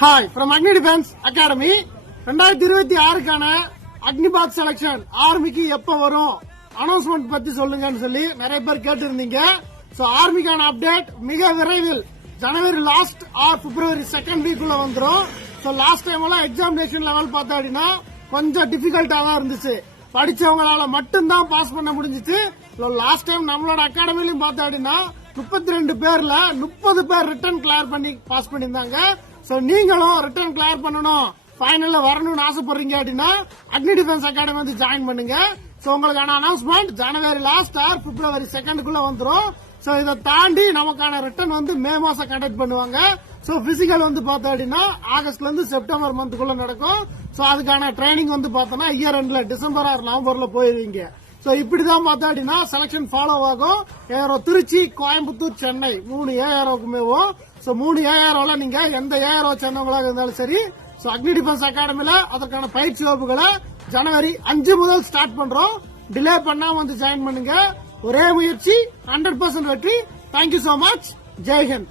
Hi from Agni defence academy ரெண்டாயிரத்தி இருபத்தி ஆறுக்கான Agnipath selection ஆர்மிக்கு எப்ப வரும்? அனௌன்ஸ்மெண்ட் பத்தி சொல்லுங்கன்னு சொல்லி நிறைய பேர் கேட்டிருந்தீங்க. ஸோ ஆர்மிக்கான அப்டேட் மிக விரைவில் ஜனவரி லாஸ்ட் ஆர் பிப்ரவரி செகண்ட் வீக்குள்ள வந்துடும் ஸோ லாஸ்ட் டைம் எல்லாம் எக்ஸாமினேஷன் லெவல் பார்த்தா அப்படின்னா கொஞ்சம் டிஃபிகல்ட்டா தான் இருந்துச்சு. படிச்சவங்களால மட்டும்தான் பாஸ் பண்ண முடிஞ்சிச்சு. லாஸ்ட் டைம் நம்மளோட அகாடமிலையும் பார்த்தா அப்படின்னா முப்பத்தி ரெண்டு பேர்ல முப்பது பேர் ரிட்டர்ன் கிளியர் பண்ணி பாஸ் பண்ணியிருந்தாங்க. சோ நீங்களும் ரிட்டர்ன் கிளியர் பண்ணணும். ஃபைனல்ல வரணும்னு ஆசைப்படுறீங்க அப்படின்னா அக்னி டிஃபென்ஸ் அகாடமி வந்து ஜாயின் பண்ணுங்க. சோ உங்களுக்கான அனௌன்ஸ்மெண்ட் ஜனவரி லாஸ்ட் ஆர் பிப்ரவரி செகண்டுக்குள்ள வந்துடும் சோ இதை தாண்டி நமக்கான ரிட்டர்ன் வந்து மே மாசம் கண்டக்ட் பண்ணுவாங்க. சோ பிசிக்கல் வந்து பார்த்தோம் அப்படின்னா ஆகஸ்ட்ல இருந்து செப்டம்பர் மந்த்துக்குள்ள நடக்கும். சோ அதுக்கான ட்ரைனிங் வந்து பார்த்தோம்னா இயர் எண்ட்ல டிசம்பர் ஆர் நவம்பர்ல போயிருவீங்க. ஸோ இப்படிதான் தான் அப்படின்னா செலக்ஷன் ஃபாலோ ஆகும் ஏஆரோ திருச்சி கோயம்புத்தூர் சென்னை. மூணு ஏஆரோக்குமேவும் ஸோ மூணு ஏஆரோல நீங்க எந்த ஏஆரோ சென்னவங்களாக இருந்தாலும் சரி ஸோ அக்னி டிஃபென்ஸ் அகாடமில அதற்கான பயிற்சி வகுப்புகளை ஜனவரி அஞ்சு முதல் ஸ்டார்ட் பண்றோம். டிலே பண்ணாம வந்து ஜாயின் பண்ணுங்க. ஒரே முயற்சி ஹண்ட்ரட் பர்சன்ட் வெற்றி. தேங்க்யூ சோ மச் ஜெய்ஹிந்த்